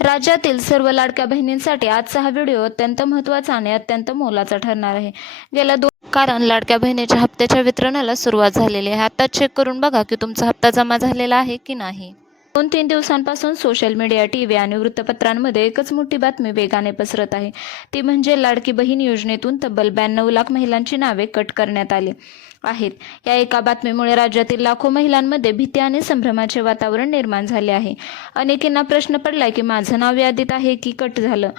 राज्यातील सर्व लाडक्या बहिणींसाठी आजचा हा व्हिडिओ अत्यंत महत्त्वाचा आणि अत्यंत मोलाचा ठरणार आहे। कारण लाडक्या बहिणीच्या हप्त्याच्या वितरणाला सुरुवात झालेली आहे। आता चेक करून बघा की तुमचा हप्ता जमा झालेला आहे की नाही। 2-3 दिवसांपासून सोशल मीडिया, टीव्ही आणि वृत्तपत्रांमध्ये एकच मोठी बातमी वेगाने पसरत आहे। ती म्हणजे लाडकी बहीण योजनेतून तब्बल 92 लाख महिलांची नावे कट करण्यात आली आहेत। या एका बातमीमुळे राज्यातील लाखो महिलांमध्ये भीती आणि संभ्रमाचे वातावरण निर्माण झाले आहे। अनेकांना प्रश्न पडलाय की माझं नाव यादीत आहे की कट झालं,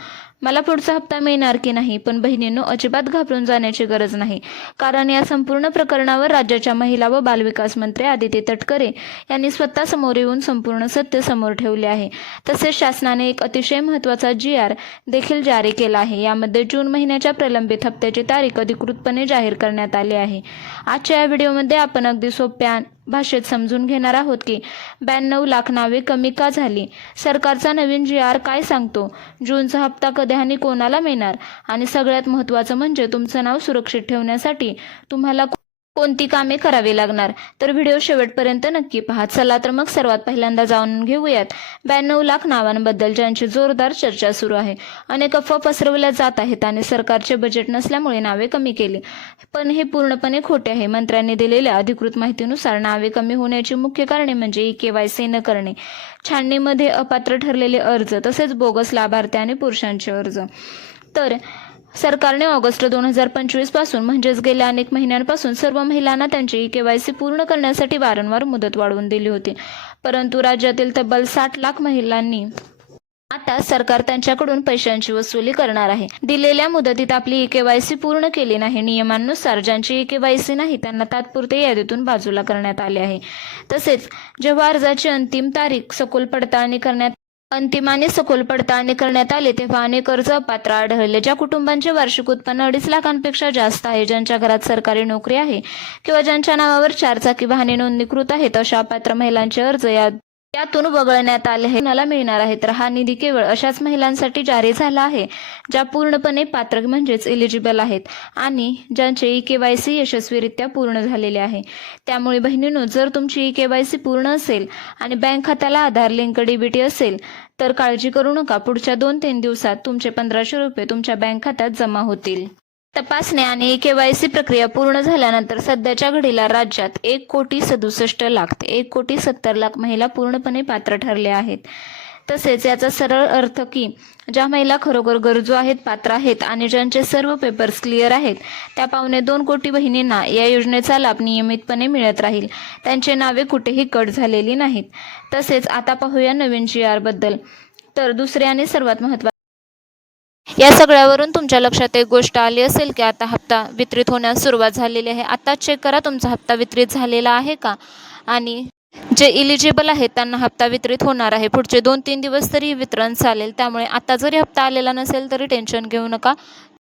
मला पुढचा हप्ता मिळणार की नाही। पण बहिणींनो, अजिबात घाबरून जाण्याची गरज नाही, कारण या संपूर्ण प्रकरणावर राज्याच्या महिला व बालविकास मंत्री आदिती तटकरे यांनी स्वतः समोर येऊन संपूर्ण सत्य समोर ठेवले आहे। तसेच शासनाने एक अतिशय महत्त्वाचा GR देखील जारी केला आहे। यामध्ये जून महिन्याच्या प्रलंबित हप्त्याची तारीख अधिकृतपणे जाहीर करण्यात आली आहे। आजच्या या व्हिडिओमध्ये आपण अगदी सोप्या भाषेत समजून घेणार आहोत की 92 लाख नावे कमी का झाली, सरकारचा नवीन GR काय सांगतो, जूनचा हप्ता कधी आणि कोणाला मिळणार, आणि सगळ्यात महत्त्वाचं म्हणजे तुमचं नाव सुरक्षित ठेवण्यासाठी तुम्हाला कोणती कामे करावी लागणार। तर व्हिडिओ शेवटपर्यंत नक्की पहा। चला तर मग सर्वात पहिल्यांदा जाणून घेऊयात 92 लाख नावांबद्दल, ज्यांची जोरदार चर्चा सुरू आहे। अनेक अफवा पसरवल्या जात आहेत आणि सरकारचे बजेट नसल्यामुळे नावे कमी केली, पण हे पूर्णपणे खोटे आहे। मंत्र्यांनी दिलेल्या अधिकृत माहितीनुसार नावे कमी होण्याची मुख्य कारणे म्हणजे KYC न करणे, छाननीमध्ये अपात्र ठरलेले अर्ज, तसेच बोगस लाभार्थी आणि पुरुषांचे अर्ज। तर सरकारने ऑगस्ट 2025 पासून म्हणजेच गेल्या अनेक महिन्यांपासून सर्व महिलांना त्यांची KYC पूर्ण करण्यासाठी वारंवार मुदत वाढवून दिली होती, परंतु राज्यातील तब्बल 60 लाख महिलांनी आता सरकार त्यांच्याकडून पैशांची वसुली करणार आहे। दिलेल्या मुदतीत आपली KYC पूर्ण केली नाही। नियमांनुसार ज्यांची KYC नाही त्यांना तात्पुरते यादीतून बाजूला करण्यात आले आहे। तसेच जेव्हा अर्जाची अंतिम आणि सखोल पडताळणी करण्यात आली तेव्हा अनेक अर्ज अपात्र आढळले। ज्या कुटुंबांचे वार्षिक उत्पन्न 2.5 लाखांपेक्षा जास्त आहे, ज्यांच्या घरात सरकारी नोकरी आहे किंवा ज्यांच्या नावावर 4 चाकी वाहने नोंदणीकृत आहेत, अशा अपात्र महिलांचे अर्ज यातून वगळण्यात आले आहे, कोणाला मिळणार आहे। तर हा निधी केवळ अशाच महिलांसाठी जारी झाला आहे ज्या पूर्णपणे पात्र म्हणजेच एलिजिबल आहेत आणि ज्यांचे KYC यशस्वीरित्या पूर्ण झालेले आहे। त्यामुळे बहिणींनो, जर तुमची KYC पूर्ण असेल आणि बँक खात्याला आधार लिंक DBT असेल तर काळजी करू नका, पुढच्या 2-3 दिवसात तुमचे 1500 रुपये तुमच्या बँक खात्यात जमा होतील। तपासणी आणि KYC प्रक्रिया पूर्ण झाल्यानंतर सध्याच्या घडीला राज्यात 1,67,00,000 ते 1,70,00,000 महिला पूर्णपणे पात्र ठरल्या आहेत। तसेच याचा सरळ अर्थ की ज्या महिला खरोखर गरजू आहेत, पात्र आहेत आणि ज्यांचे सर्व पेपर्स क्लिअर आहेत, त्या 2.25 कोटी बहिणींना या योजनेचा लाभ नियमितपणे मिळत राहील। त्यांचे नावे कुठेही कट झालेली नाहीत। तसेच आता पाहूया नवीन GR बद्दल। तर दुसरे आणि सर्वात महत्त्वाचे, या सगळ्यावरून तुमच्या लक्षात एक गोष्ट आली असेल की आता हप्ता वितरित होण्यास सुरुवात झालेली आहे। आता चेक करा तुमचा हप्ता वितरित झालेला आहे का, आणि जे इलिजिबल आहेत त्यांना हप्ता वितरित होणार आहे। पुढचे 2-3 दिवस तरी वितरण चालेल, त्यामुळे आता जरी हप्ता आलेला नसेल तरी टेन्शन घेऊ नका।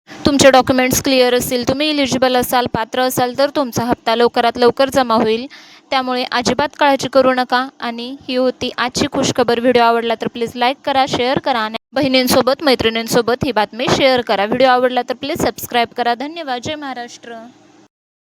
तुमचे डॉक्युमेंट्स क्लिअर असतील, तुम्ही इलिजिबल असाल, पात्र असाल तर तुमचा हप्ता लवकरात लवकर जमा होईल, त्यामुळे अजिबात काळजी करू नका। आणि ही होती आजची खुशखबर। व्हिडिओ आवडला तर प्लीज लाईक करा, शेअर करा आणि बहिणींसोबत, मैत्रिणींसोबत ही बातमी शेअर करा। व्हिडिओ आवडला तर प्लीज सबस्क्राईब करा। धन्यवाद। जय महाराष्ट्र।